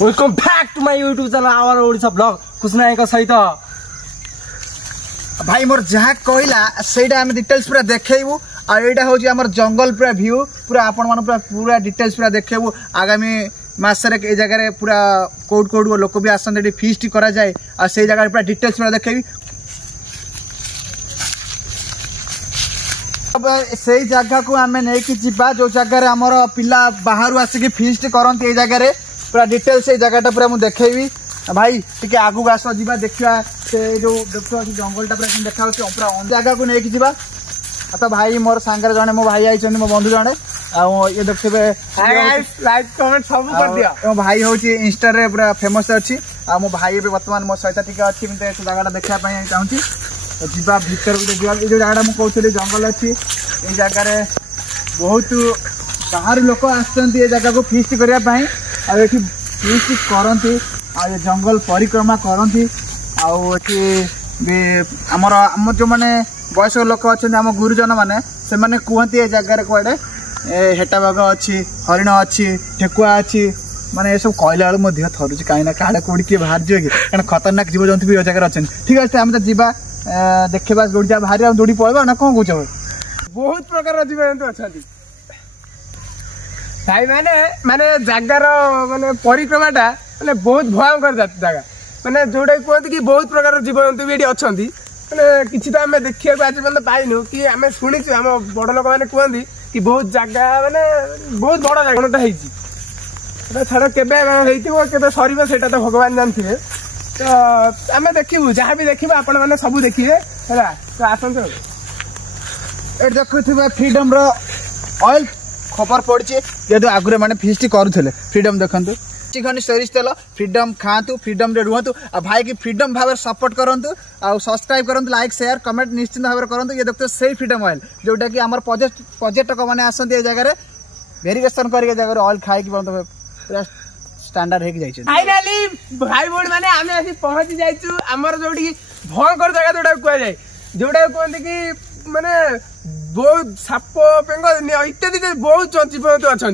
Welcome back to my YouTube channel our Odisha blog कुछ ना सहित भाई मोर जहाँ कहला सेटा आम डिटेल्स पूरा देखू आईटा हूँ आम जंगल पूरा व्यू पूरा आपण मान पूरा डिटेल्स पूरा देखू आगामी मासरे ए जगह पूरा कौट कौट लोक भी आसते फीस्ट करा जाए और से जगह पूरा डिटेल्स पूरा देखेबी। अब से जगह को आम नहीं जा जो जगह आमर पिला बाहर आसिक फीस्ट करते ये जगह पूरा डिटेल्स से जगह पूरा मुझे देखेबी। भाई टे आगू आस जा देखा से जो देखो जंगलटा पूरा देखा पूरा जगह को लेकिन जा तो भाई मोर सांगे जड़े मो भाई आई मो बंधु जड़े ये देखिए लाइक कमेंट सब कर दिया। भाई हूँ इंस्टा रे पूरा फेमस अच्छी मो भाई भी बर्तमान मो सहित टी अच्छी जगह देखा चाहूँगी तो जीवा भर देखा ये जो जगह मुझे कहती जंगल अच्छी ये जगह बहुत बाहर लोक आसते जगह को फीस्ट करने ये फीस्ट करती ये जंगल परिक्रमा करती आमर आम जो मैंने बयस्क लोक अच्छा आम गुरुजन मैंने से मैंने कहते ये जगह कड़े हेटा बाघ अच्छी हरिण अच्छी ठेकुआ अच्छी माने सब कहला बेलू मो देह थरुची कहीं काले कौड़ी किए बाहर जाए कि कारण खतरनाक जीव जंतु भी जगह अच्छे। ठीक अच्छे आम तो जा देखा दौड़ी जा बाहर दौड़ी पड़वा ना कौन कौच बहुत प्रकार जीव जंतु अच्छा भाई माने माने जगार माने परिक्रमाटा माने बहुत भयंकर जगह माने जोटा कहते कि बहुत प्रकार जीव जंतु भी ये अच्छा मैंने किसी तो आम देखा आज पर्यटन पाइनु कि आम शुणीचु आम बड़ लोक मैंने कहती कि बहुत जगह माने बहुत बड़ जगहटा है छाड़ के सर से तो भगवान जानते तो आम देखू जहाँ भी देखा आपण मैंने सब देखिए है तो आसतु ये देखुए फ्रीडम ऑयल खबर पड़ी जेहतु आगुरी मैंने फीस्ट करुले फ्रीडम देखु खंड सोरिष तेल फ्रीडम खातु फ्रीडम रे रुहतु आ भाई की फ्रीडम भाव सपोर्ट करूँ आ सब्सक्राइब करूँ लाइक शेयर कमेंट निश्चित भाव करूँ। ये देखते से फ्रीडम ऑयल जोटा कि आम पर्यटक मैंने आसते ये जगह वेरिएशन करके जगह ऑयल खाई पूरा स्टैंडर्ड है फाइनाली भाई भौणी मैंने आम आसी पहुंची जाइछु आमर जोटी भयंकर जगह जोटा कह जाए जोटा कहते कि माने बहुत साप पेंग इत्यादि बहुत जीव जंतु अच्छा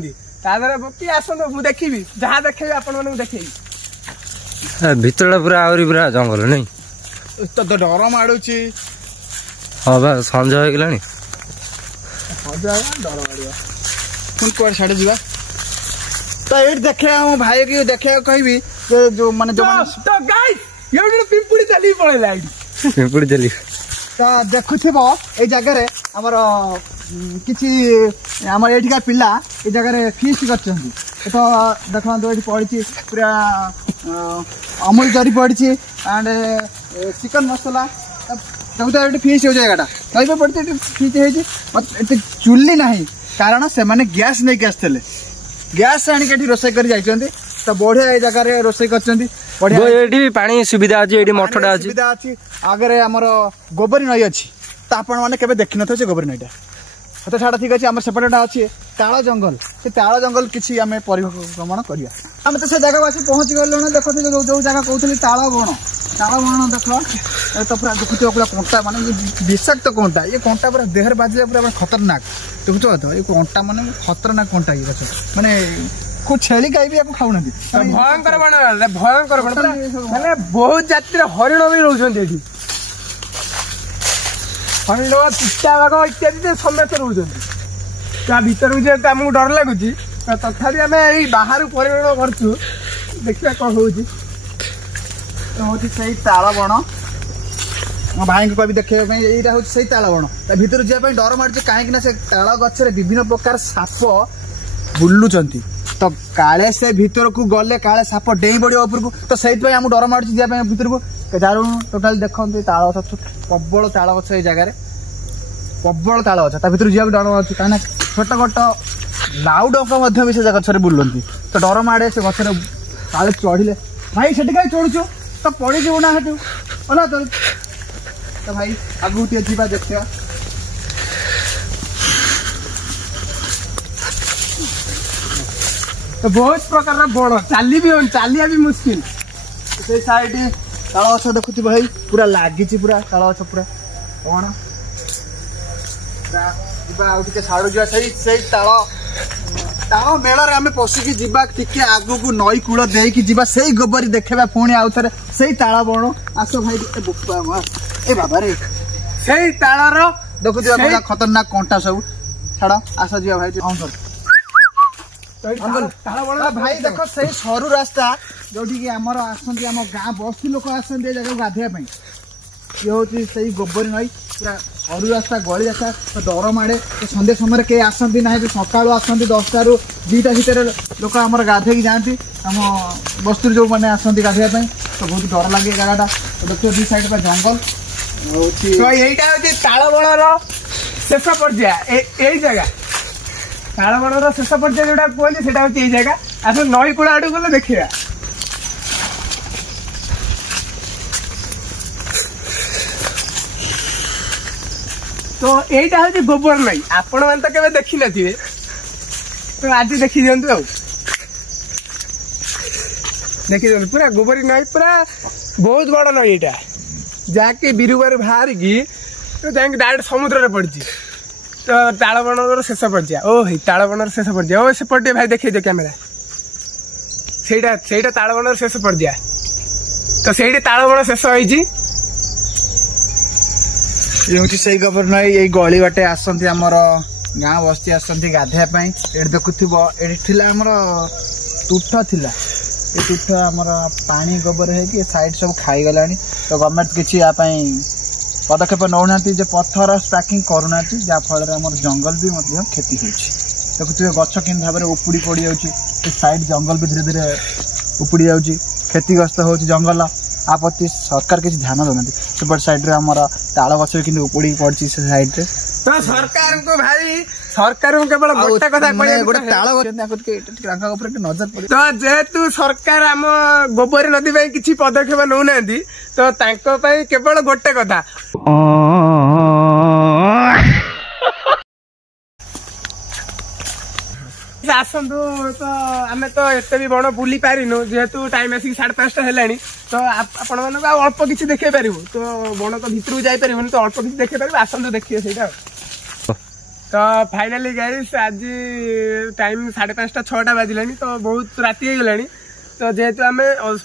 कि आसतु मुझे देखी जहाँ देखे आपण मैंने देखी भितर पूरा आहरी पूरा जंगल नहीं तो डर माड़ुची हाँ बा संज हो गला डर माड़ कौन छाड़ जा तो ये देखे भाई की देखे कहबी जो माने जो तो गाइस ये पिंपुड़ी चली पड़ेला पिंपुड़ी चली तो देखुथिबो ए जगह हमर किछि हमर एठिका पिला ए जगह फीस्ट करछन्ती तो देखो ये पड़ी पूरा अमूल जरी पड़ी एंड चिकन मसला देखो ये फीस्ट हो जगहटा कहीं पड़ी फीस्ट हो चुली ना कारण से माने गैस नहीं आसते गैस आनिक रोषे कर जाइछन्ती तो बढ़िया ये जगह रोषे करछन्ती बढ़िया पानी सुविधा अच्छी मठटा अच्छी सुविधा अच्छी आगे आमर गोबरी नई अच्छी तो आपण मैंने केबे देखि न से गोबरी नईटा तो छाड़ा ठीक अच्छे आम सेपटा अच्छी ताल जंगल से ताल जंगल किसी आम परिभ्रमण करिया आम तो से जगह आसी पहुँची गलु देखो जो जगह कहते ताल बण देख तो पूरा देखुए पूरा कंटा मान विषाक्त कंटा ये कंटा पूरा देहर बाजिले पूरा खतरनाक देखुच तो ये कंटा मान खतरनाक कंटा ये गछ माने को छेली गाई भी खाऊना भयंकर भयंकर माने बहुत जाति हरिण भी रोचंती हरिण चिट्टा बाघ इत्यादि समस्त रोचंती भीतर जेहतु आमको डर लगुच तथापि आम यही बाहर परिभ्रमण करछु देखिए कौन हूँ से ताल बण मो भाई को देखे यहाँ हूँ से ताल बण भर जावाई डर मार्च कहीं से ताल गचर विभिन्न प्रकार साप बुलुंट तो काले से भीतर को गले काले साप डेई पड़ो उपरको तो से आम डर मार्च जावाई भीतर को जाऊँ टोटाल देखते ताल गछ प्रबल ताल गछ ये जगह प्रबल ताल गछ भर जावाक डर मार्च कहीं छोट छोट लाउ डंका भी से गचर बुलती तो डर माड़े से गचर काले चढ़िले भाई से कहीं चढ़ुचु तो पड़ी जीव ना हेतु ओला तो भाई आगू टे जीवा देखिया तो बहुत प्रकार बड़ चाली भी चालिया भी मुश्किल से साइड ताल गछ देखुथि भाई पूरा लागिची पूरा ताल गछ पूरा कौन जीवा आउ टे साड़ू जा सही ताल ताओ मेलर आमे पसिकी जिबा टिके आगु को नई कूल देकी जिबा सेई गोबरी देखबा पुणी आउ थरे सेई ताळा बण आसो भाई ए बुक्पा मा ए बाबा रे सेई ताळार देखु दिया बड़ा खतरनाक कंटा सब छाड़ा आसो जिया भाई ऑन कर ताळ बण भाई देखो सेई सरू रास्ता जोठी कि हमर आसंती हम गां बस्ती लोक आसंती जगह गाधिया पई ये होची सेई गोबरी नई पूरा सरू रास्ता गली रास्ता तो डर माड़े तो संध्या समय के आसंती ना सका आसंती 10टा रु 2टा भितर लोक आम गाधे जाती आम बस्ती जो मैंने आसंती गाधिया तो बहुत डर लगे जगह तो देखिए दी साइड पर जंगल तो यहीटा होची ताळबणर शेष पर्याय एई जगह ताळबणर शेष पर्याय जोटा कहली सेटा होची एई जगह आस नई कूल आडू गले देखिया तो यहीटा हूँ गोबर नई आपण मैंने तो केवे देखी नथिबे तो आज देखी दियंतु आ देखी दियंतु पूरा गोबरी नई पूरा बहुत बड़ नई एटा जाके बिरुबार बाहर की तो जाके डायरेक्ट समुद्र रे पड़ची तो ताळबणर शेष पर्याय ओ हे ताळबणर शेष पर्याय ओ सेपटे भाई देखै दे कैमरा सेटा ताळबणर शेष पर्याय तो सेठी ताळबण शेष होईची ये हूँ से गोबर नई ये गली बाटे आसती आमर गाँ बस्ती आसती गाधेवाई ये देखुव ये आमर तुठ थिला ये तुठ आमर पानी गोबर है साइड सब खाईगला तो गवर्नमेंट किसी पदक्षेप नौना पत्थर स्पाकिंग करूना जहाँफल आम जंगल भी क्षति देखुए गछ कि भाव में उपुड़ी पड़ जा साइड जंगल भी धीरे धीरे उपुड़ी जा क्षतिग्रस्त हो जंगल आ प्रति सरकार किसी ध्यान देना सेपट साइड आम ताल गछ कि उपुड़ी पड़ी से साइड रे तो सरकार को भाई सरकार को केवल गोटे कथा गोटे ताल नजर पड़े तो जेहेतु सरकार आम गोबरी नदी पे किसी पदक्षेप नौना तो तांको पई केवल गोटे कथा आसतु तो आम तो एत भी बण बुली पारिनु जेहेतु टाइम आसिक 5:30 है तो आपण मानक अल्प किसी देखे पारू तो बण तो भितर जाई पारिबुनी तो अल्प किसी देखे पारू आसतु देखिए सेटा तो फाइनाली गाइस आज टाइम 5:30 6टा बाजिलानी तो बहुत राति हो गलानी तो जेहेतु आम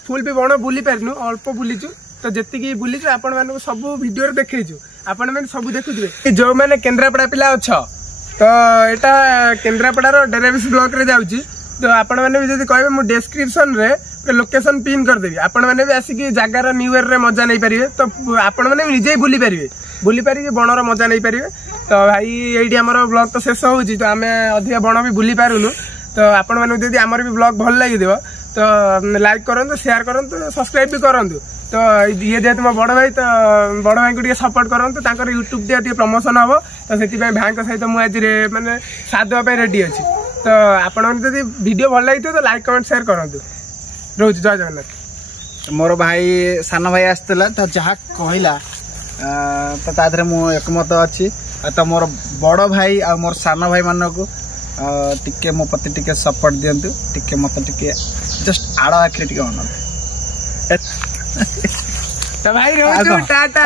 फुल भी बण बुली पारिनु अल्प बुलीचु तो जी बुलीचु आपण मानक सब वीडियो देखैछु आपण माने सब देखुथिबे जो माने केन्द्रापड़ा पिला अछ तो यहाँ केन्द्रापड़ार डेराबिस ब्लॉक रे जाऊँगी तो आपण मैंने भी जब कहे मुझे डिस्क्रिप्शन रे लोकेशन पिन करदेवी आपण मैंने भी आसिक जगार न्यू ईयर रे मजा नहीं पारे तो आपण मैंने निजे बुली पारे बणर मजा नहीं पारे तो भाई ये आमर ब्लॉग तो शेष होची तो आम अधिक बण भी बुली पारुनु तो आपण मैंने जब आमर भी ब्लॉग भल लगे तो लाइक करंतु शेयर करंतु सब्सक्राइब भी करंतु तो ये जेहेतु मो बड़ भाई तो बड़ भाई को सपोर्ट करंतु यूट्यूब टे प्रमोशन हम तो से भाई सहित मुझे माने साथ देवाई रेडी अच्छी तो आपड़ी वीडियो भल लगी तो लाइक कमेंट शेयर करंतु रोज जय जगन्नाथ मोर भाई सान भाई आसला तो जहाँ कहला तो तादरे मु एकमत अच्छी तो मोर बड़ भाई आ मोर सान भाई मान को टिके मो प्रति टिके सपोर्ट दियंतु टिके मत टिके जस्ट आड़ आखिरी टिके मन तो भाई टाटा।